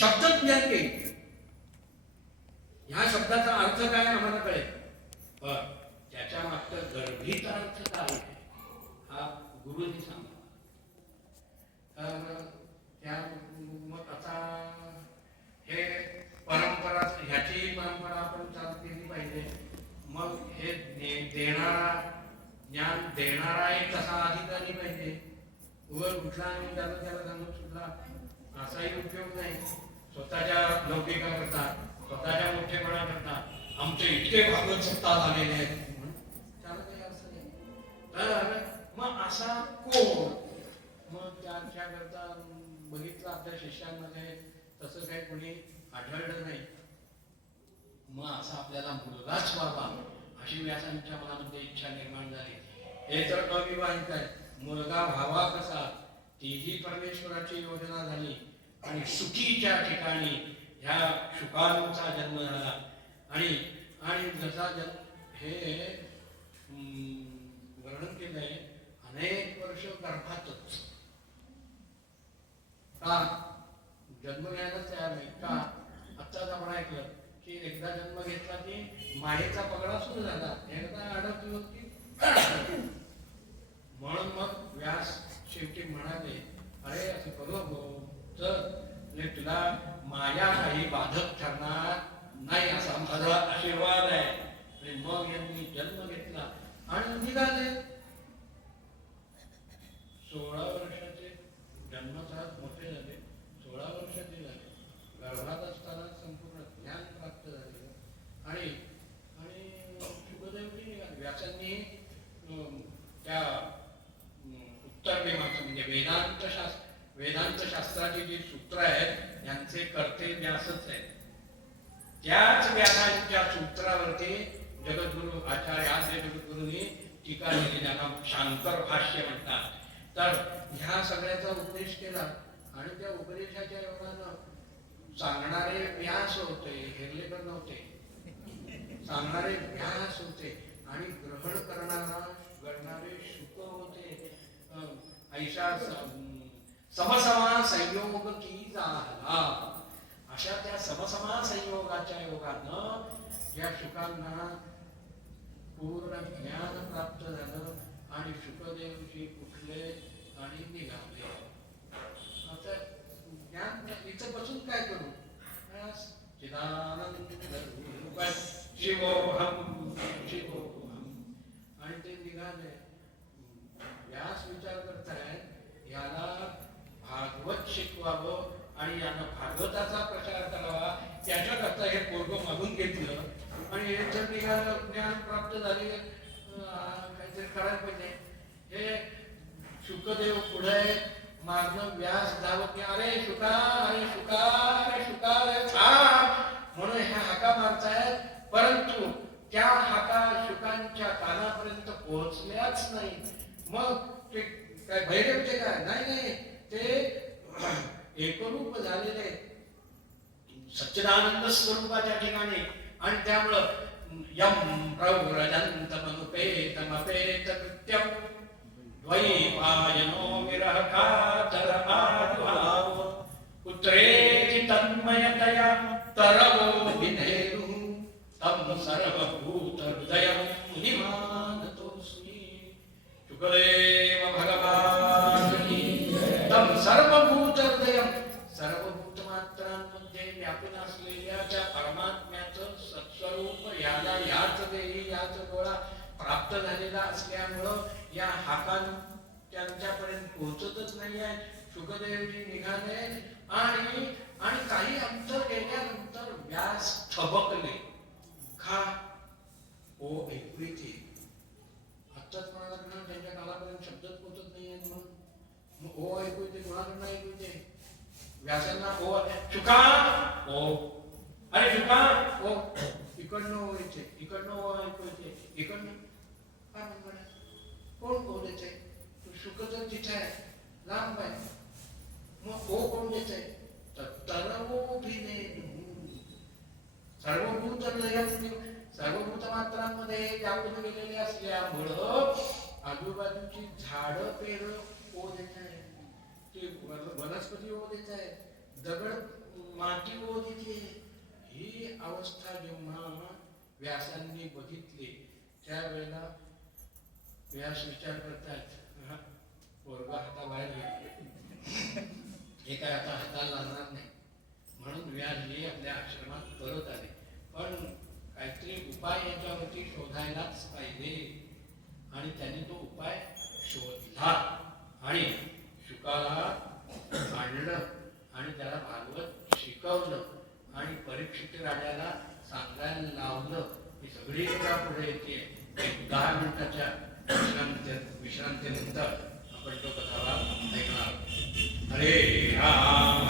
शब्दज्ञान घेईल. ह्या शब्दाचा अर्थ काय आम्हाला कळेल, पण त्याच्या मागचा गर्भित अर्थ काय हा गुरुजी सांगा. तर त्या मग आता हे परंपरा, ह्याची परंपरा आपण चालू केली पाहिजे. मग हे देणारा ज्ञान देणारा एक तसा अधिकारी पाहिजे. वर उठला आणि त्याला सांगून सुद्धा असाही उपयोग नाही. स्वतःच्या लौकिका करतात, स्वतःच्या मोठेपणा करतात, आमचे इतके भागवत सत्ता झालेले आहेत, त्याला काही अर्थ नाही. तर मग असा कोण, मग त्याच्याकरता बघितलं आपल्या शिष्यांमध्ये तसं काही कोणी आढळलं नाही. मग असं आपल्याला मुलगाच व्हावा अशी व्यासांच्या मनामध्ये इच्छा निर्माण झाली. हे तर अविवाहित आहे, मुलगा व्हावा कसा, तीही परमेश्वराची योजना झाली. आणि सुखीच्या ठिकाणी ह्या शुकांचा जन्म झाला. आणि आणि जसा हे वर्णन केलंय, अनेक वर्ष गर्भातच का जन्म घ्यायला तयार नाही का. आत्ताच आपण ऐकलं की एकदा जन्म घेतला की मायेचा पगडा सुरू झाला, एकदा अडकलो की म्हणून मग व्यास शेवटी म्हणाले, अरे असं करू तर तुला माया काही बाधक ठरणार नाही असा माझा आशीर्वाद आहे. आणि मग यांनी जन्म घेतला आणि निघाले. 16 वर्षाचे जन्मतःच मोठे झाले, 16 वर्षाचे झाले, गर्भात असताना संपूर्ण ज्ञान प्राप्त झाले. आणि शुभदेवजी निघाले. व्यासांनी त्या उत्तर मीमांसा म्हणजे वेदांत शास्त्राची जी सूत्र आहेत यांचे कर्ते व्यासच आहेत. त्याच व्यासांच्या सूत्रावरती जगद्गुरु आचार्य आद्य जगद्गुरूंनी टीका लिहिली, ज्यांना शांकर भाष्य म्हणतात. तर ह्या सगळ्याचा उपदेश केला आणि त्या उपदेशाच्या योगानं सांगणारे व्यास होते, हेरलेकर नव्हते. सांगणारे व्यास होते आणि ग्रहण करणारे शुक होते. ऐशा समसमा संयोग की झाला. अशा त्या समसमा संयोगाच्या योगानं या शुकांना पूर्ण ज्ञान प्राप्त झालं आणि शुकदेवजी उठले आणि निघाले. आता ज्ञान इथं बसून काय करू, चिदानंद शिवोहम शिवोहम, आणि ते निघाले. व्यास विचार करतायत याला भागवत शिकवावं आणि यानं भागवताचा प्रचार करावा, त्याच्याकरता हे पोरग मागून घेतलं. आणि हे जर निघालं, ज्ञान प्राप्त झाले, काहीतरी करायला पाहिजे. हे शुकदेव पुढे, मागणं व्यास धावत की अरे शुका, अरे शुका, अरे शुका, म्हणून ह्या हाका मारतायत. परंतु त्या हाका शुकांच्या कानापर्यंत पोहोचल्याच नाही. मग ते काय भैरवचे काय नाही, ते एकरूप झालेले सच्चिदानंद स्वरूपाच्या ठिकाणी. आणि त्यामुळं यम प्रव्रजंत मनुपेतमपेत कृत्यम द्वैपायनो विरह कातर आजुहाव पुत्रेति तन्मयतया तरवो विधेनु तम सर्वभूत हृदयं मुनिमानतोऽस्मि. शुकदेव भगवान तम सर्वभूत हृदयं, सर्वभूत मात्रांमध्ये व्यापून असलेल्या त्या परमात्म्याचं सत्स्वरूप याला याच देही याच डोळा प्राप्त झालेला असल्यामुळं या हाका त्यांच्यापर्यंत पोहोचतच नाही आहे. शुकदेवजी निघाले आणि काही अंतर गेल्यानंतर व्यास थबकले. का ओ ऐकू येते, आत्ताच कोणाकडनं त्यांच्या कानापर्यंत शब्दच पोहोचत नाही आहे म्हणून ओ ऐकू येते, कोणाकडनं ऐकू येते. व्यासांना ओ शुका ओ, अरे शुका ओ, इकडनं ओ येते, इकडनं ओ ऐकू येते, इकडनं काय म्हणणार कोण बोलायचंय. शुक तर तिथे आहे, लांब आहे. मग ओ कोण देत आहे, सर्वभूत सर्वभूत मात्रांमध्ये व्यापून गेलेले असल्यामुळं आजूबाजूची झाडं पेर ओ देत आहे, ते वनस्पती ओ देत आहे, दगड माती ओढीची ही अवस्था जेव्हा व्यासांनी बघितली त्यावेळेला व्यास विचार करतात, पोरगा हाताबाहेर गेला, हे काय आता हाताला लागणार नाही. म्हणून व्यासजी आपल्या आश्रमात परत आले. पण काहीतरी उपाय याच्यावरती शोधायलाच पाहिजे आणि त्यांनी तो उपाय शोधला आणि शुकाला आणलं आणि त्याला भागवत शिकवलं आणि परीक्षित राजाला सांगायला लावलं. ही सगळी कथा पुढे येते. एक 10 मिनिटाच्या विश्रांतीनंतर आपण तो कथाभाग ऐकणार. हरे राम